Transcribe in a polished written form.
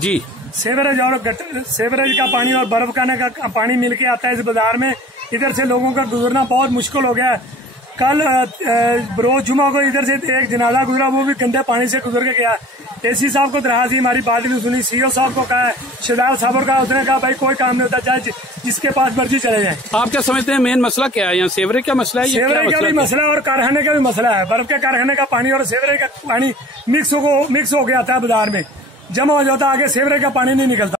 जी। Sewerage और sewerage का पानी और बर्फ खाने का पानी मिलके आता है इस बाजार में। इधर से लोगों का गुजरना बहुत मुश्किल हो गया है। कल रोज जुमा को इधर से एक जनाजा गुजरा, वो भी गंदे पानी से गुजर के गया। एसी साहब को दरखास्त दी, हमारी बात नहीं सुनी। सीओ साहब को कहा, शिदार साहब का, उसने कहा भाई कोई काम नहीं होता, चाहे जिसके पास मर्जी चले जाए। आप क्या समझते हैं मेन मसला क्या है यहाँ? सेवरेज का मसला है? सेवरेज का भी मसला है और कारखाने का भी मसला है। बर्फ के कारखाने का पानी और सेवरेज का पानी मिक्स हो गया था बाजार में, जमा हो जाता, आगे सेवरेज का पानी नहीं निकलता।